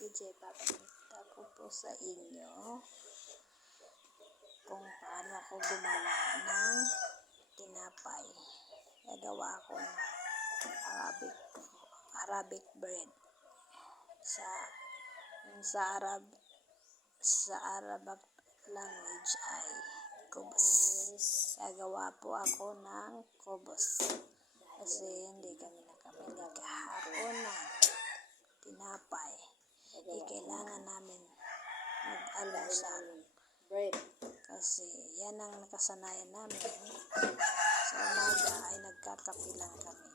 PJ, papakita ko po sa inyo kung paano ako gumawa ng tinapay. Nagawa ko ng Arabic bread. Sa Arab language ay kubos. Nagawa po ako ng kubos kasi hindi kami nakabili kahapon ng tinapay. Kailangan namin mag-almusal kasi yan ang nakasanayan namin. Sa umaga ay nagkakape lang kami.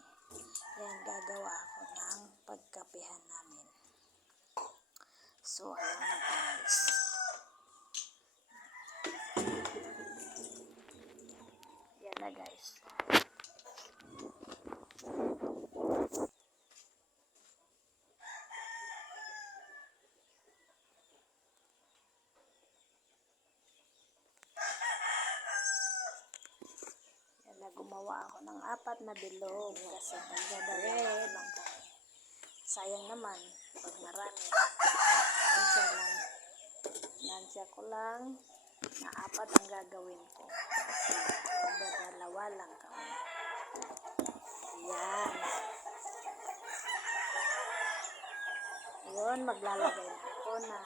Yan, gagawa ako ng pagkapihan namin. So, ayan na guys. Yan na guys. Gumawa ako ng 4 na bilog kasi pagdadala lang kami. Sayang naman pag marami. Nansya ko lang na 4 ang gagawin ko kasi pagdadalawa lang kami. Ayan. Ngayon maglalagay na ako ng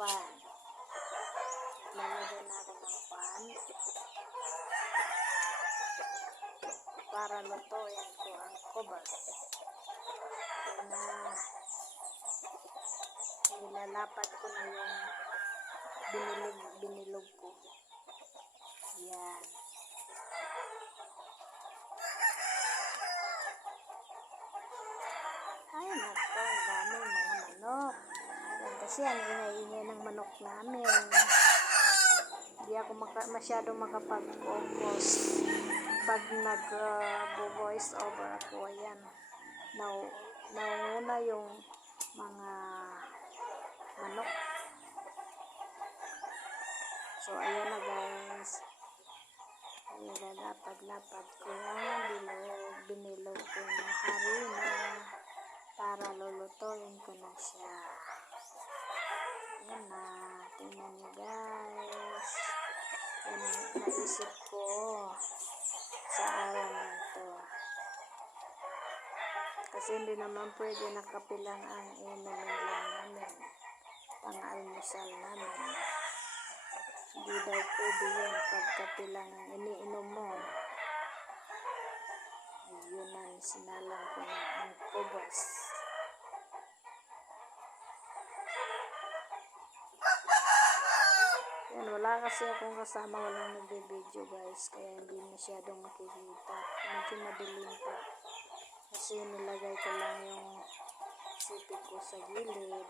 pan. Maglalagay na ako ng pan para lutuin ko ang kubos. Yan na. Nilalapat ko na yung binilog ko. Yan. Ay, nako, ang dami mga manok. Yan kasi ang ingay-ingay ng manok namin. Hindi ako masyadong makapag-focus pag nag-voice over ako. Ayan, nauna yung mga manok. So ayan na guys, nilapad-lapad ko yung binilog ko ng harina para lulutuin ko na siya. Ayan na, tingnan nyo guys. Yan ang naisip ko sa araw na ito. Kasi hindi naman pwede nakapilang ang inumin lang namin. Pang-almusal namin. Hindi daw pwede yun pagkapilang ang iniinom mo. Ayun na, sinalang ko na ang kubos. Yan, wala kasi akong kasama, walang nagbe-video guys, kaya hindi masyadong makikita. Medyo madilim pa. Kasi nilagay ko lang yung sipit ko sa gilid.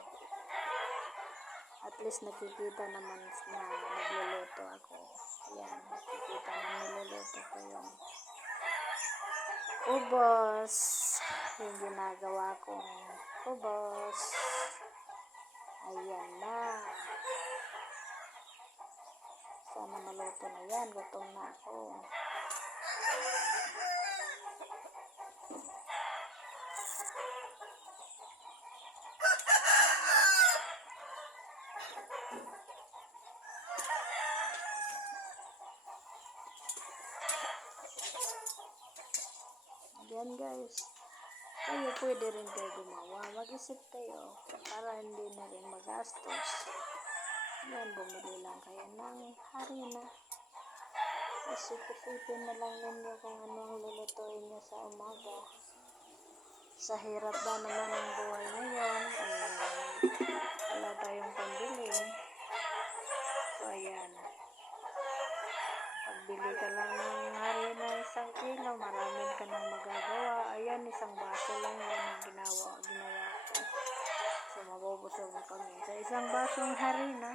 At least nakikita naman na nagluluto ako. Ayan, nakikita na niluluto ko yung kubos. Yung ginagawa kong kubos. Ayan na. Sana maluto na yan. Gutom na ako. Yan guys, kayo pwede rin kayo gumawa. Mag-isip kayo para hindi na rin magastos. Yan, bumili lang kayo ng harina. Isip-isipin na lang ninyo kung ano ang lulutuin nyo sa umaga. Sa hirap ba naman ang buhay ngayon, wala tayong pambili. So ayan, pagbili ka lang ng harina 1 kilo, maraming ka nang magagawa. Ayan, 1 baso lang yan ang ginawa ko. So mabubusog na kami sa 1 basong harina.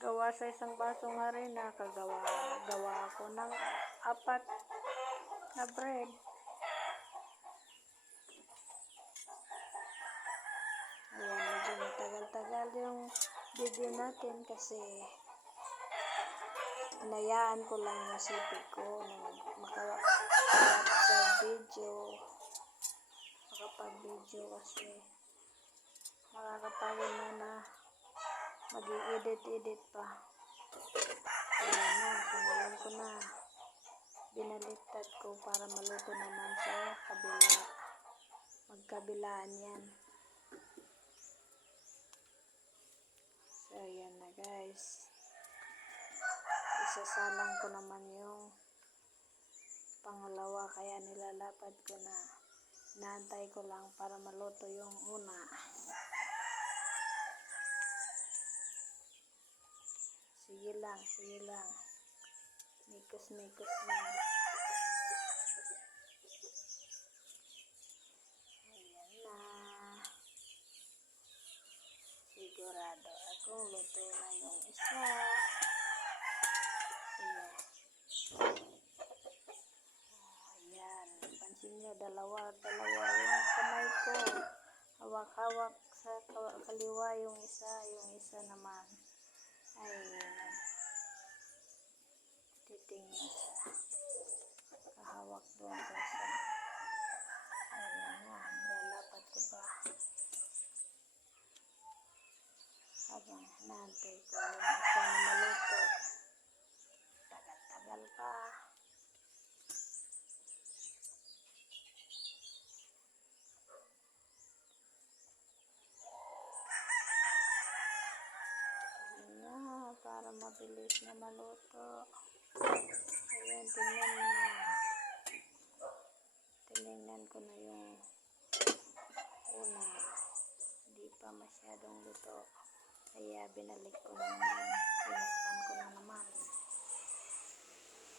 Gawa sa 1 basong harina, gawa ako ng 4 na bread. Ayan, medyo matagal-tagal yung video natin kasi inayaan ko lang yung sipig ko na makawatch sa video. video kasi nakakapagod na mag-i-edit pa. Kaya na, sinalam ko na. Binaliktad ko para maluto naman sa kabila. Magkabilaan yan. So, yan na guys. Isasalang ko naman yung pangalawa, kaya nilalapad ko na. Inaantay ko lang para maluto yung una. Sige lang, sige lang. Mikos-mikos lang. Ayan na. Sigurado akong luto na yung isa. Ayan. Pansin nyo, dalawa yung kamay ko. Hawak-hawak sa kaliwa yung isa naman ay titingin sa kahawak doon sa isa. Ayan na, nilalapat ko pa. Habang naantay ko yung isa na maluto. Tagal-tagal pa. Para mabilis na maluto. Ayan, tinignan ko na yung una. Hindi pa masyadong luto. Kaya binalik ko na naman. Pinakpan ko na naman.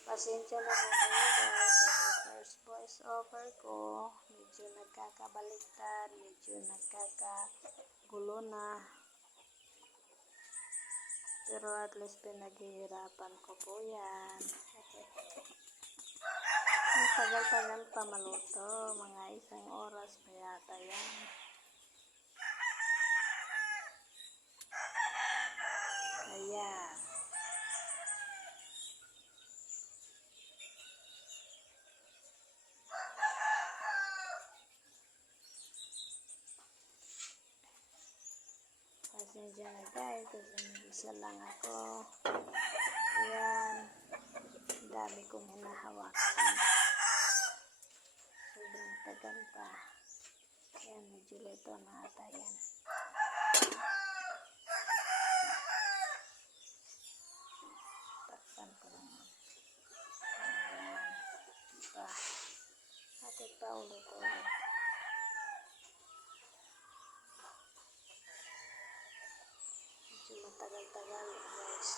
Pasensya na po kayo guys. First voice over ko. Medyo nagkakabaliktad. Medyo nagkakagulo na. Pero at least pinaghihirapan ko po yan. Tagal-tagal pa maluto. Mga 1 oras pa yata yan. Ayan. Pasensya na guys, kasi isa lang ako. Ayan. Dami kong hinahawakan. Sobrang tagal pa. Ayan, medyo luto na ata yan. Takpan ko naman. Ayan. Pa. Atit pa ulit. Matagal-tagal guys.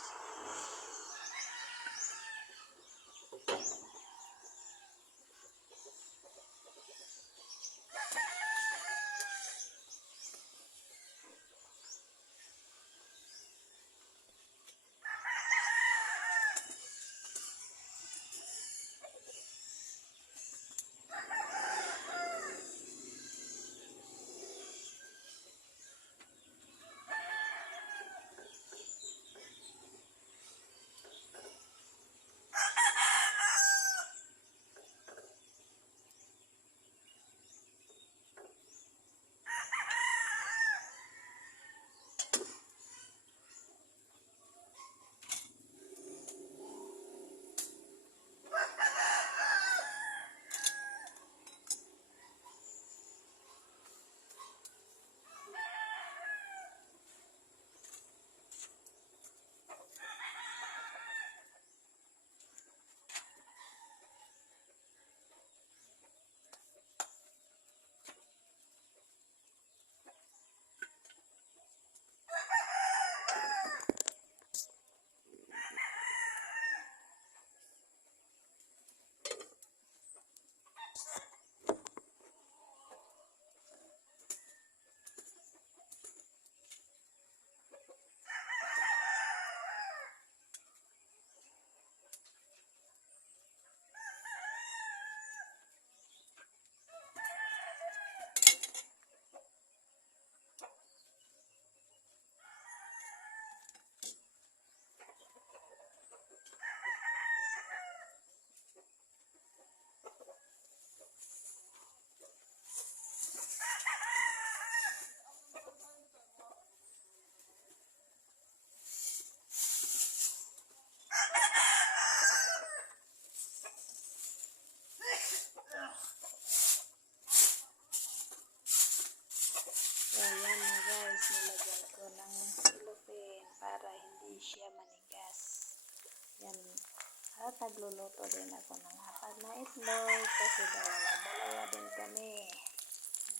At nagluluto din ako ng apat na itlog kasi dalawa din kami.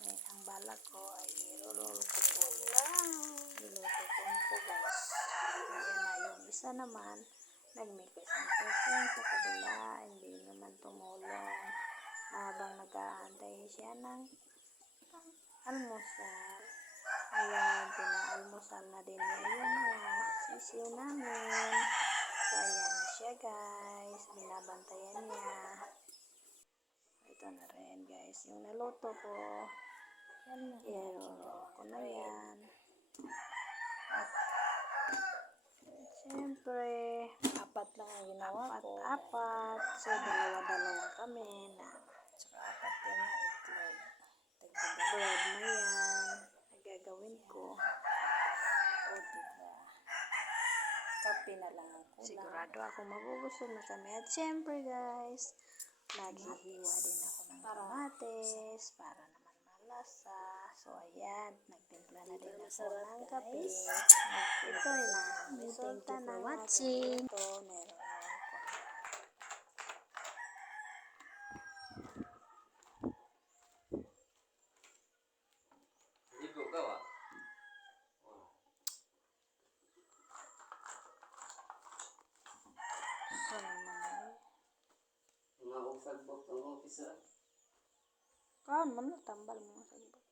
Ang balak ko ay irurol ko po lang. Niluto ko guys. Ayan na yung isa naman. Nagmikos ang cellphone sa kabila. Hindi naman tumulong. Habang nag-aantay siya ng almusal. Ayan, pinaalmusal na din niya yung mga sisiw namin. So, ayan na siya guys. Binabantayan niya. Ito na rin guys. Yung naluto ko. Irurol ko na yan. At siyempre, Apat lang ang ginawa ko. apat. So, dalawa kami na Tsaka apat din na itlog. Dagdagan. bread na yan. Gagawin ko. O, diba? Kape na lang ang kulang. Sigurado ako mabubusog na kami. At syempre guys, naghihiwa din ako ng kamatis para naman malasa. So ayan, nagtimpla na din ako Masarap, ng kape. guys. Ito na ang resulta Thank you for ng watching. ating luto. Meron ako. Ligo ka wa? So naman. Nga og sagbot ang officer. Kaon mo na, tambal mo sa sagbot.